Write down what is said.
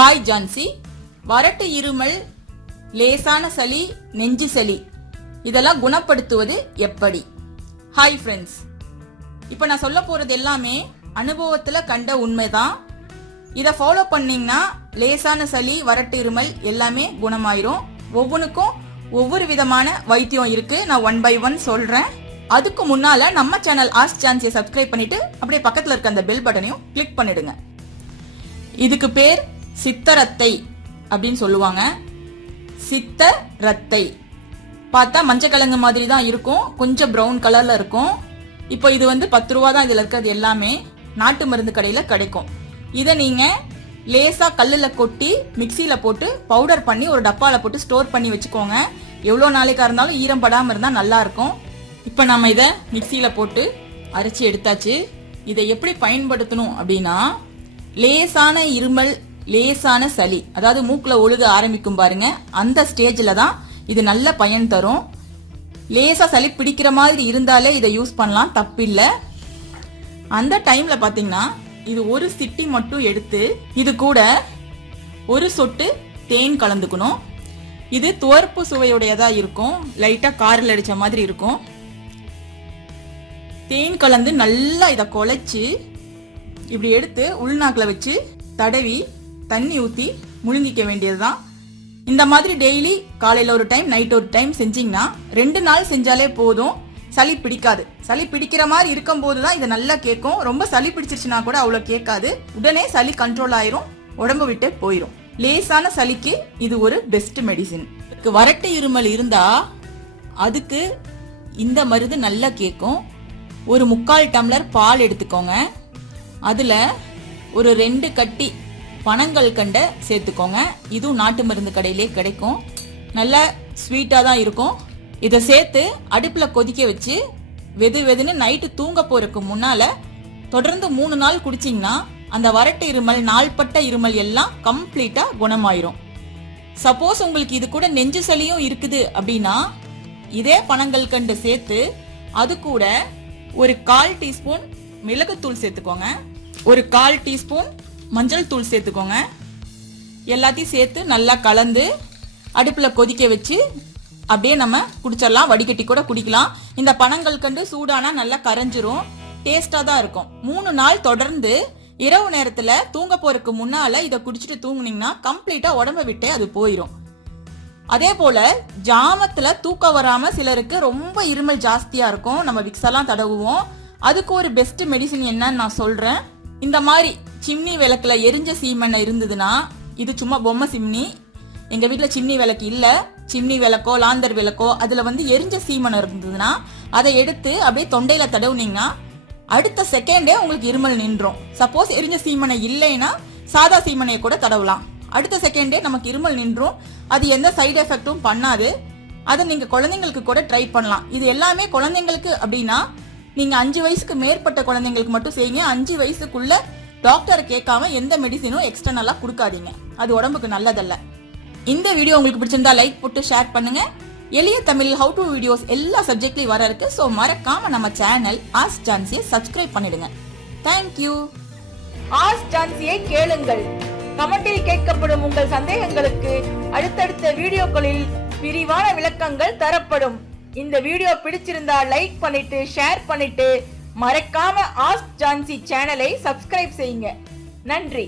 Hi Jhansi. வறட்டு இருமல், லேசான சளி, நெஞ்சு சளி இதெல்லாம் குணப்படுத்துவது எப்படி? ஹாய் ஃப்ரெண்ட்ஸ், இப்போ நான் சொல்ல போறது எல்லாமே அனுபவத்தில் கண்ட உண்மைதான். இதை ஃபாலோ பண்ணீங்கன்னா லேசான சளி, வறட்டு இருமல் எல்லாமே குணமாயிரும். ஒவ்வொன்றுக்கும் ஒவ்வொரு விதமான வைத்தியம் இருக்கு. நான் 1 by 1 சொல்றேன். அதுக்கு முன்னால நம்ம சேனல் ஆஸ்க் ஜான்சியை சப்ஸ்கிரைப் பண்ணிட்டு அப்படியே பக்கத்தில் இருக்க அந்த பெல் பட்டனையும் கிளிக் பண்ணிடுங்க. இதுக்கு பேர் சித்தரத்தை அப்படின்னு சொல்லுவாங்க. சித்த ரத்தை பார்த்தா மஞ்சள் கிழங்கு மாதிரி தான் இருக்கும், கொஞ்சம் ப்ரௌன் கலர்ல இருக்கும். இப்போ இது 10 ரூபா தான் இதுல இருக்கிறது. எல்லாமே நாட்டு மருந்து கடையில கிடைக்கும். இதை நீங்க லேசா கல்லுல கொட்டி மிக்சியில போட்டு பவுடர் பண்ணி ஒரு டப்பால போட்டு ஸ்டோர் பண்ணி வச்சுக்கோங்க. எவ்வளோ நாளைக்கா இருந்தாலும் ஈரம் படாம இருந்தா நல்லா இருக்கும். இப்போ நம்ம இதை மிக்சியில போட்டு அரைச்சி எடுத்தாச்சு. இதை எப்படி பயன்படுத்தணும் அப்படின்னா, லேசான இருமல், லேசான சளி, அதாவது மூக்குல ஒழுக ஆரம்பிக்கும் பாருங்க, அந்த ஸ்டேஜ்ல தான் இது நல்ல பயன் தரும். லேசா சளி பிடிக்கிற மாதிரி இருந்தாலே இதை யூஸ் பண்ணலாம், தப்பில்லை. அந்த டைம்ல பாத்தீங்கன்னா இது ஒரு சிட்டி மட்டும் எடுத்து இது கூட ஒரு சொட்டு தேன் கலந்துக்கணும். இது துவர்ப்பு சுவையுடையதா இருக்கும், லைட்டா காரில் அடிச்ச மாதிரி இருக்கும். தேன் கலந்து நல்லா இதை குழைச்சு இப்படி எடுத்து உள்நாக்கில் வச்சு தடவி தண்ணி ஊற்றி முழுங்கிக்க வேண்டியதுதான். இந்த மாதிரி டெய்லி காலையில் ஒரு டைம், நைட் ஒரு டைம் செஞ்சீங்கன்னா 2 நாள் செஞ்சாலே போதும். சளி பிடிக்காது. சளி பிடிக்கிற மாதிரி இருக்கும் போது தான் இது நல்லா கேட்கும். ரொம்ப சளி பிடிச்சிருச்சுன்னா கூட அவ்வளோ கேட்காது. உடனே சளி கண்ட்ரோல் ஆயிரும், உடம்பு விட்டு போயிடும். லேசான சளிக்கு இது ஒரு பெஸ்ட் மெடிசின். வறட்டு இருமல் இருந்தா அதுக்கு இந்த மருந்து நல்லா கேட்கும். ஒரு 3/4 டம்ளர் பால் எடுத்துக்கோங்க. அதுல ஒரு 2 கட்டி பனங்கள் கண்டை சேர்த்துக்கோங்க. இதுவும் நாட்டு மருந்து கடையிலே கிடைக்கும். நல்லா ஸ்வீட்டா தான் இருக்கும். இதை சேர்த்து அடுப்புல கொதிக்க வச்சு வெது வெதுன்னு நைட்டு தூங்க போறதுக்கு முன்னால தொடர்ந்து 3 நாள் குடிச்சிங்கன்னா அந்த வறட்டு இருமல், நாள்பட்ட இருமல் எல்லாம் கம்ப்ளீட்டா குணமாயிரும். சப்போஸ் உங்களுக்கு இது கூட நெஞ்சு சளியும் இருக்குது அப்படின்னா இதே பனங்கள் கண்டு சேர்த்து அது கூட ஒரு 1/4 டீஸ்பூன் மிளகுத்தூள் சேர்த்துக்கோங்க, ஒரு 1/4 டீஸ்பூன் மஞ்சள் தூள் சேர்த்துக்கோங்க. எல்லாத்தையும் சேர்த்து நல்லா கலந்து அடுப்புல கொதிக்க வச்சு அப்படியே நம்ம குடிச்சிடலாம். வடிகட்டி கூட குடிக்கலாம். இந்த பனங்கள் கண்டு சூடானா நல்லா கரைஞ்சிரும், டேஸ்டா தான் இருக்கும். 3 நாள் தொடர்ந்து இரவு நேரத்துல தூங்க போறதுக்கு முன்னால இதை குடிச்சிட்டு தூங்குனீங்கன்னா கம்ப்ளீட்டா உடம்ப விட்டே அது போயிடும். அதே போல ஜாமத்துல தூக்கம் வராம சிலருக்கு ரொம்ப இருமல் ஜாஸ்தியா இருக்கும், நம்ம விக்ஸ் எல்லாம் தடவுவோம். அதுக்கு ஒரு பெஸ்ட் மெடிசின் என்னன்னு நான் சொல்றேன். இந்த மாதிரி சிம்னி விளக்குல எரிஞ்ச சீமெண்ணெய் இருந்ததுன்னா, இது சும்மா பொம்மை சிம்னி, எங்க வீட்டுல சிம்னி விளக்கு இல்ல, சிம்னி விளக்கோ லாந்தர் விளக்கோ அதுல எரிஞ்ச சீமெண்ணெய் இருந்ததுன்னா அதை எடுத்து அப்படியே தொண்டையில தடவுனீங்கன்னா அடுத்த செகண்டே உங்களுக்கு இருமல் நின்றும். சப்போஸ் எரிஞ்ச சீமெண்ணெய் இல்லைன்னா சாதா சீமெண்ணையை கூட தடவலாம். அடுத்த செகண்டே நமக்கு இருமல் நின்றும். அது எந்த சைடு எஃபெக்டும் பண்ணாது. அதை நீங்க குழந்தைங்களுக்கு கூட ட்ரை பண்ணலாம். இது எல்லாமே குழந்தைங்களுக்கு அப்படின்னா நீங்க 5 வயசுக்கு மேற்பட்ட குழந்தைங்களுக்கு மட்டும் செய்யுங்க. 5 வயசுக்குள்ள டாக்டர் கேட்காம எந்த மெடிசினும் எக்ஸ்டர்னலா கொடுக்காதீங்க, அது உடம்புக்கு நல்லதல்ல. இந்த வீடியோ உங்களுக்கு பிடிச்சிருந்தா லைக் போட்டு ஷேர் பண்ணுங்க. எளிய தமிழ் ஹவு டு வீடியோஸ் எல்லா சப்ஜெக்ட்லயும் வர இருக்கு. ஸோ மறக்காம நம்ம சேனல் ஆஸ்க் ஜான்சியை சப்ஸ்கிரைப் பண்ணிடுங்க. தேங்க்யூ. ஆஸ்க் ஜான்சியை கேளுங்கள். கமெண்டில் கேட்கப்படும் உங்கள் சந்தேகங்களுக்கு அடுத்தடுத்த வீடியோக்களில் விரிவான விளக்கங்கள் தரப்படும். இந்த வீடியோ பிடிச்சிருந்தா லைக் பண்ணிட்டு ஷேர் பண்ணிட்டு மறக்காம ஆஸ்க் ஜான்சி சேனலை சப்ஸ்கிரைப் செய்யுங்க. நன்றி.